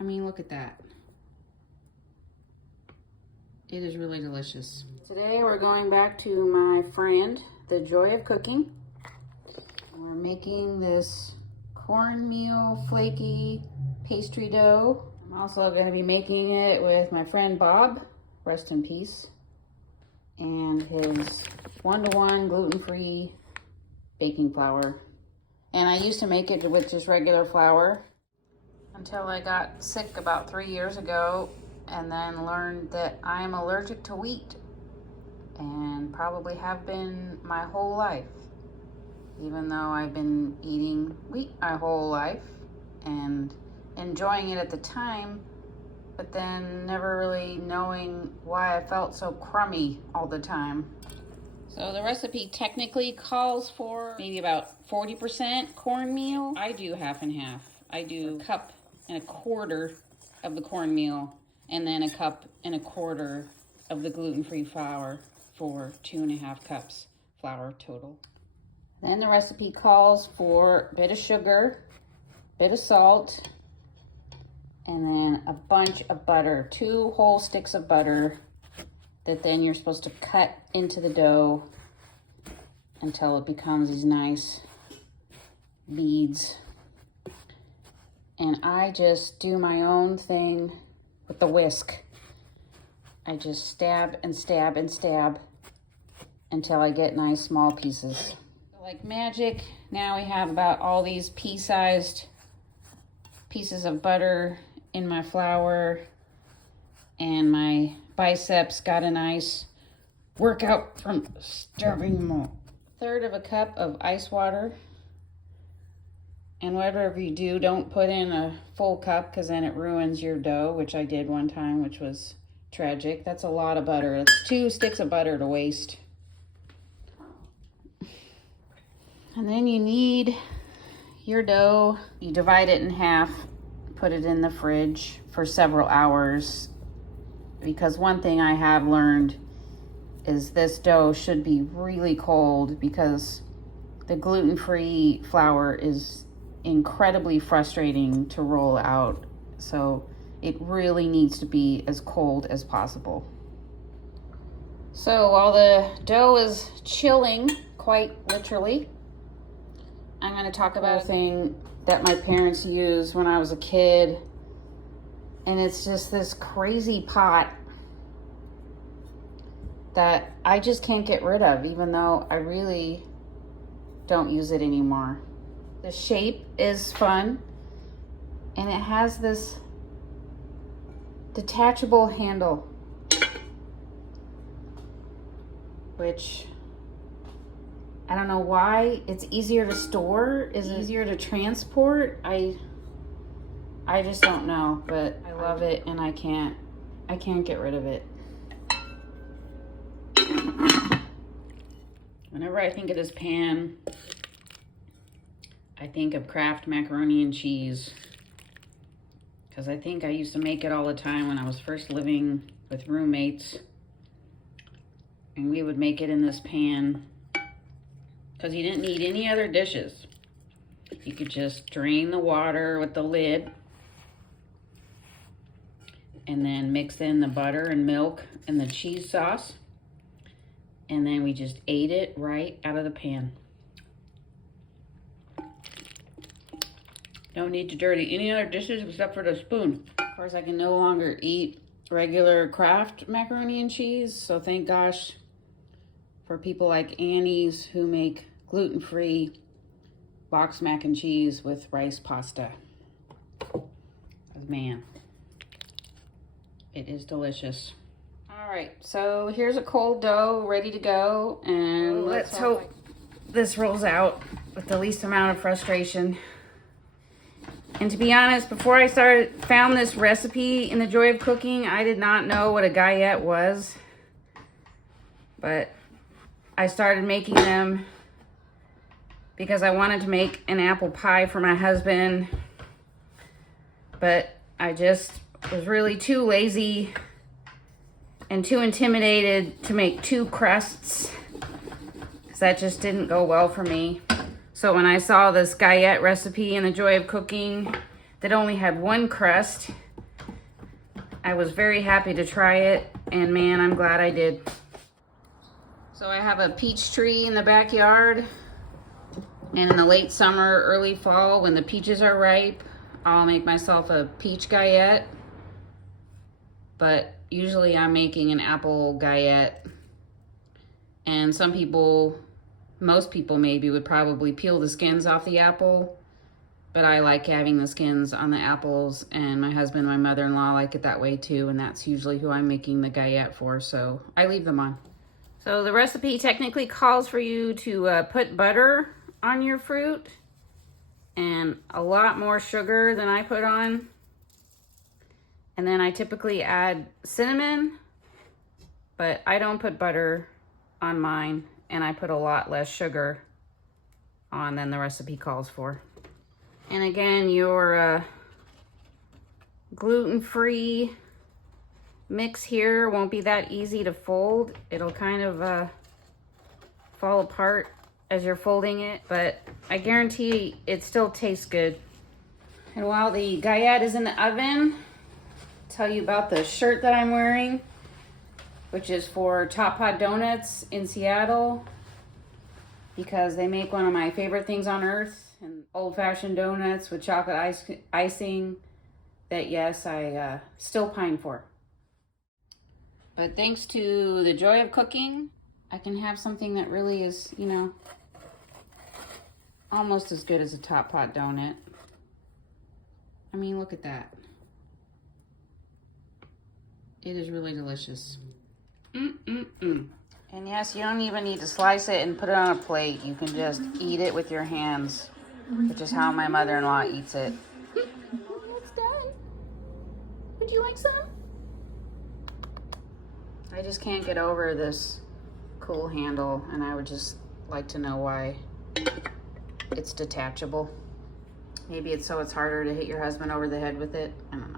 I mean, look at that. It is really delicious. Today we're going back to my friend, The Joy of Cooking. We're making this cornmeal flaky pastry dough. I'm also going to be making it with my friend Bob, rest in peace, and his 1-to-1 gluten-free baking flour. And I used to make it with just regular flour until I got sick about 3 years ago, and then learned that I am allergic to wheat, and probably have been my whole life, even though I've been eating wheat my whole life and enjoying it at the time, but then never really knowing why I felt so crummy all the time. So the recipe technically calls for maybe about 40% cornmeal. I do half and half. I do 1.25 cups of the cornmeal, and then 1.25 cups of the gluten-free flour for 2.5 cups flour total. Then the recipe calls for a bit of sugar, a bit of salt, and then a bunch of butter, 2 whole sticks of butter that then you're supposed to cut into the dough until it becomes these nice beads. And I just do my own thing with the whisk. I just stab and stab and stab until I get nice small pieces. Like magic, now we have about all these pea-sized pieces of butter in my flour, and my biceps got a nice workout from stabbing them all. 1/3 cup of ice water. And whatever you do, don't put in a full cup, because then it ruins your dough, which I did one time, which was tragic. That's a lot of butter. That's 2 sticks of butter to waste. And then you need your dough. You divide it in half, put it in the fridge for several hours, because one thing I have learned is this dough should be really cold, because the gluten-free flour is incredibly frustrating to roll out. So it really needs to be as cold as possible. So while the dough is chilling, quite literally, I'm going to talk about a thing that my parents used when I was a kid. And it's just this crazy pot that I just can't get rid of, even though I really don't use it anymore. The shape is fun, and it has this detachable handle, which I don't know why. It's easier to store, is easier to transport. I just don't know, but I love it, and I can't get rid of it. Whenever I think of this pan, I think of Kraft macaroni and cheese, because I think I used to make it all the time when I was first living with roommates, and we would make it in this pan because you didn't need any other dishes. You could just drain the water with the lid and then mix in the butter and milk and the cheese sauce, and then we just ate it right out of the pan. Don't need to dirty any other dishes except for the spoon. Of course, I can no longer eat regular Kraft macaroni and cheese, so thank gosh for people like Annie's who make gluten-free boxed mac and cheese with rice pasta. Man, it is delicious. All right, so here's a cold dough ready to go, and let's hope this rolls out with the least amount of frustration. And to be honest, before I found this recipe in The Joy of Cooking, I did not know what a galette was. But I started making them because I wanted to make an apple pie for my husband. But I just was really too lazy and too intimidated to make 2 crusts, because that just didn't go well for me. So when I saw this galette recipe in The Joy of Cooking that only had 1 crust, I was very happy to try it, and man, I'm glad I did. So I have a peach tree in the backyard, and in the late summer, early fall, when the peaches are ripe, I'll make myself a peach galette. But usually I'm making an apple galette. And some people, most people maybe, would probably peel the skins off the apple. But I like having the skins on the apples, and my husband and my mother-in-law like it that way too, and that's usually who I'm making the galette for, so I leave them on. So the recipe technically calls for you to put butter on your fruit and a lot more sugar than I put on. And then I typically add cinnamon, but I don't put butter on mine, and I put a lot less sugar on than the recipe calls for. And again, your gluten-free mix here won't be that easy to fold. It'll kind of fall apart as you're folding it, but I guarantee it still tastes good. And while the galette is in the oven, I'll tell you about the shirt that I'm wearing, which is for Pot Doughnuts in Seattle, because they make one of my favorite things on earth, and old-fashioned donuts with chocolate icing that, yes, I still pine for. But thanks to the joy of cooking, I can have something that really is, you know, almost as good as a Pot donut. I mean, look at that. It is really delicious. And yes, you don't even need to slice it and put it on a plate. You can just eat it with your hands, which is how my mother-in-law eats it. It's done. Would you like some? I just can't get over this cool handle, and I would just like to know why it's detachable. Maybe it's so it's harder to hit your husband over the head with it. I don't know.